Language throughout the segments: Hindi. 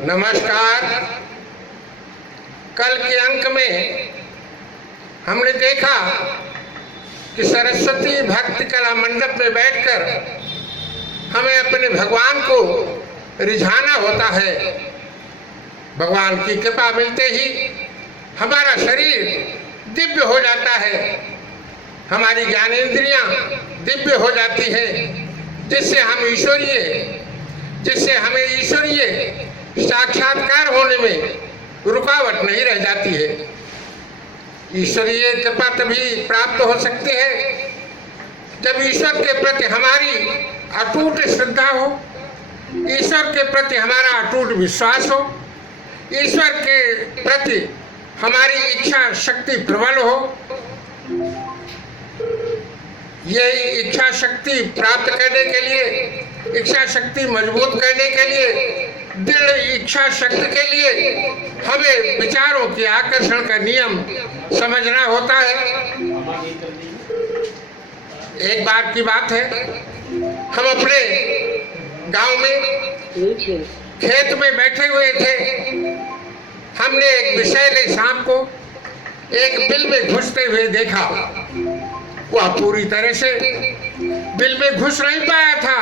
नमस्कार। कल के अंक में हमने देखा कि सरस्वती भक्ति कला मंडप में बैठकर हमें अपने भगवान को रिझाना होता है। भगवान की कृपा मिलते ही हमारा शरीर दिव्य हो जाता है, हमारी ज्ञानेंद्रियां दिव्य हो जाती है, जिससे हमें ईश्वरीय साक्षात्कार होने में रुकावट नहीं रह जाती है। ईश्वरीय कृपा तभी प्राप्त हो सकती है जब ईश्वर के प्रति हमारी अटूट श्रद्धा हो, ईश्वर के प्रति हमारा अटूट विश्वास हो, ईश्वर के प्रति हमारी इच्छा शक्ति प्रबल हो। यही इच्छा शक्ति प्राप्त करने के लिए, इच्छा शक्ति मजबूत करने के लिए, दृढ़ इच्छा शक्ति के लिए हमें विचारों के आकर्षण का नियम समझना होता है। एक बार की बात है, हम अपने गांव में खेत में बैठे हुए थे। हमने एक विषैले सांप को एक बिल में घुसते हुए देखा। वह पूरी तरह से बिल में घुस नहीं पाया था।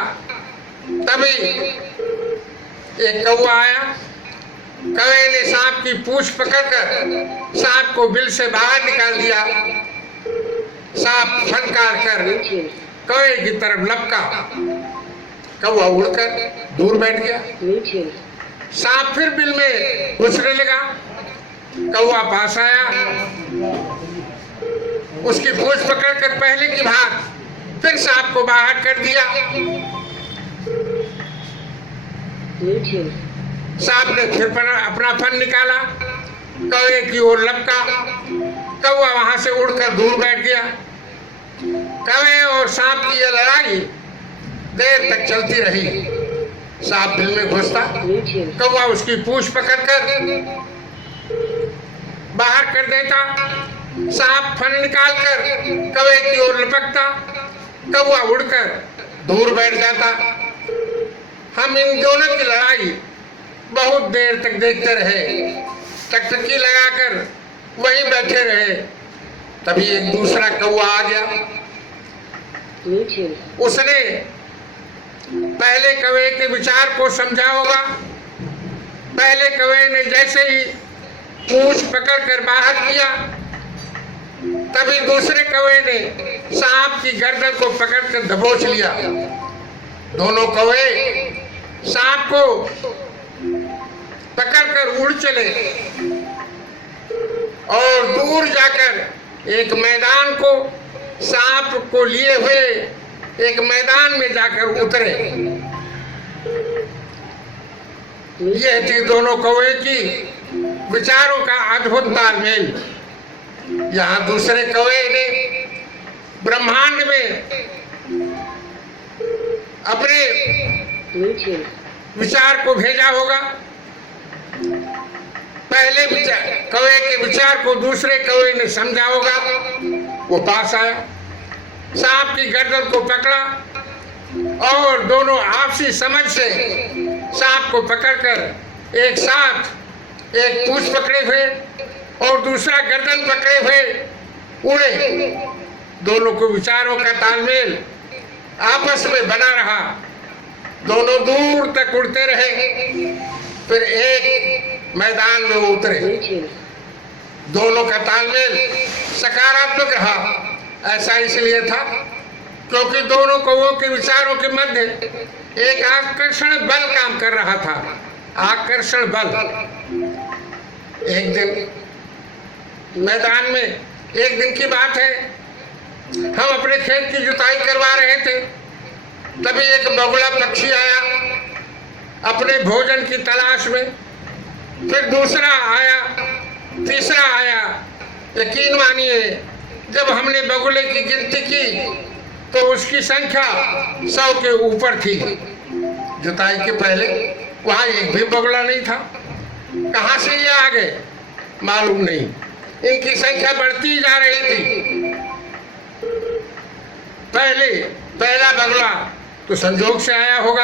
तभी एक कौवा आया। कौवे ने सांप की पूंछ पकड़कर सांप को बिल से बाहर निकाल दिया। सांप फनकार कर कौवे की तरफ लपका। कौवा उड़कर दूर बैठ गया। सांप फिर बिल में घुसने लगा। कौवा पास आया, उसकी पूंछ पकड़कर पहले की भांति फिर सांप को बाहर कर दिया। सांप ने फिर अपना फन निकाला, कौवे की ओर लपका। कौवा वहां से उड़कर दूर बैठ गया। कौवे और सांप की यह लड़ाई देर तक चलती रही। सांप बिल में घुसता, कौवा उसकी पूंछ पकड़कर बाहर कर देता। सांप फन निकालकर कौवे की ओर लपकता, कौवा उड़कर दूर बैठ जाता। हम इन दोनों की लड़ाई बहुत देर तक देखते रहे, टकटकी लगाकर वहीं बैठे रहे। तभी एक दूसरा कौवा आ गया। उसने पहले कौवे के विचार को समझा होगा। पहले कौवे ने जैसे ही पूंछ पकड़कर बाहर किया, तभी दूसरे कौवे ने सांप की गर्दन को पकड़कर दबोच लिया। दोनों कौवे सांप को पकड़कर उड़ चले और दूर जाकर एक मैदान को सांप को लिए हुए एक मैदान में जाकर उतरे। यह थी दोनों कौवे की विचारों का अद्भुत तालमेल। यहाँ दूसरे कौवे ने ब्रह्मांड में अपने विचार को भेजा होगा। पहले कौवे के विचार को दूसरे कौवे ने समझा होगा। वो पास आया, सांप की गर्दन को पकड़ा और दोनों आपसी समझ से सांप को पकड़कर एक साथ एक पूंछ पकड़े हुए और दूसरा गर्दन पकड़े हुए उड़े। दोनों को विचारों का तालमेल आपस में बना रहा। दोनों दूर तक उड़ते रहे, फिर एक मैदान में उतरे। दोनों का तालमेल सकारात्मक रहा। ऐसा इसलिए था क्योंकि दोनों कौवों के विचारों के मध्य एक आकर्षण बल काम कर रहा था। आकर्षण बल। एक दिन मैदान में, एक दिन की बात है, हम अपने खेत की जुताई करवा रहे थे। तभी एक बगुला पक्षी आया अपने भोजन की तलाश में। फिर दूसरा आया, तीसरा आया। यकीन मानिए, जब हमने बगुले की गिनती की तो उसकी संख्या 100 के ऊपर थी। जुताई के पहले वहां एक भी बगुला नहीं था। कहां से ये आ गए मालूम नहीं। इनकी संख्या बढ़ती जा रही थी। पहला बगुला तो संजोग से आया होगा।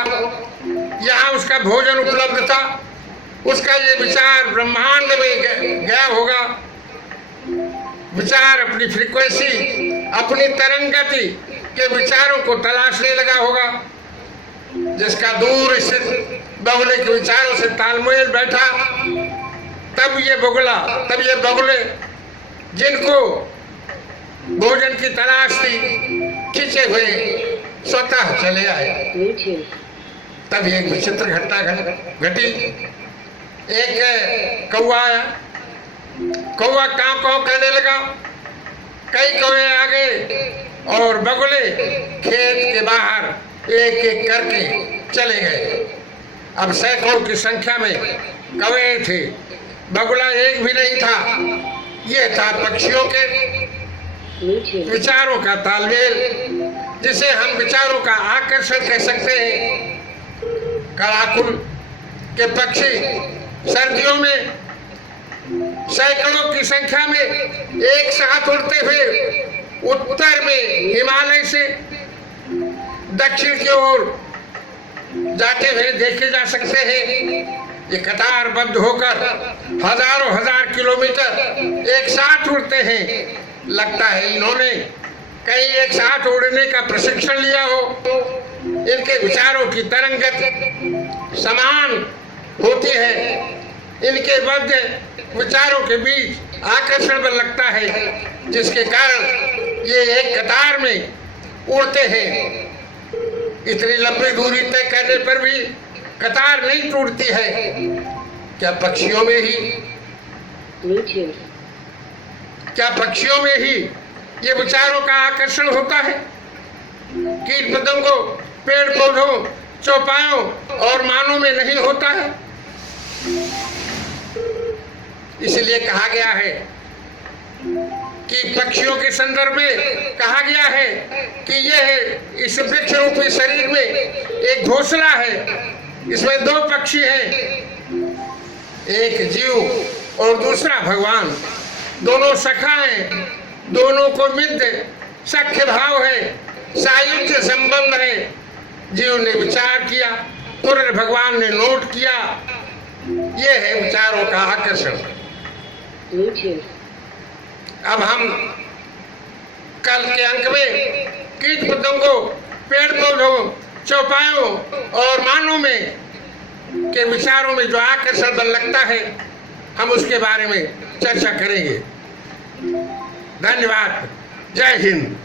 यहाँ उसका भोजन उपलब्ध था उसका ये विचार ब्रह्मांड में गया होगा। विचार अपनी फ्रीक्वेंसी, अपनी तरंगति के विचारों को तलाशने लगा होगा, जिसका दूर स्थित बगुले के विचारों से तालमेल बैठा। तब ये बगुले जिनको भोजन की तलाश थी, खींचे हुए स्वतः चले आए। तब एक विचित्र घटना घटी। एक कौवा आया। कौवा काँव काँव करने लगा। कई कौवे आ गए और बगुले खेत के बाहर एक एक करके चले गए। अब सैकड़ों की संख्या में कौवे थे, बगुला एक भी नहीं था। ये था पक्षियों के विचारों का तालमेल, जिसे हम विचारों का आकर्षण कह सकते हैं। कराकुल के पक्षी सर्दियों में सैकड़ों की संख्या में एक साथ उड़ते हुए उत्तर में हिमालय से दक्षिण की ओर जाते हुए देखे जा सकते हैं। ये कतारबद्ध होकर हजारों हजार किलोमीटर एक साथ उड़ते हैं। लगता है इन्होंने कहीं एक साथ उड़ने का प्रशिक्षण लिया हो। इनके विचारों की तरंगत समान होती है। इनके मध्य विचारों के बीच आकर्षण बल लगता है, जिसके कारण ये एक कतार में उड़ते हैं। इतनी लंबी दूरी तय करने पर भी कतार नहीं टूटती है। क्या पक्षियों में ही ये विचारों का आकर्षण होता है? कीट पतंगों, पेड़ पौधों, चौपायों और मानों में नहीं होता है। इसलिए कहा गया है कि पक्षियों के संदर्भ में कहा गया है कि यह इस वृक्ष रूपी शरीर में एक घोंसला है। इसमें दो पक्षी हैं, एक जीव और दूसरा भगवान। दोनों सखा हैं, दोनों को मित्र सख्य भाव है, सायुज्य संबंध है। जीव ने विचार किया, तुरंत भगवान ने नोट किया। यह है विचारों का आकर्षण। अब हम कल के अंक में कीट पतंगों, पेड़ पौधों, चौपायों और मानों में के विचारों में जो आकर्षण बल लगता है, हम उसके बारे में चर्चा करेंगे। धन्यवाद। जय हिंद।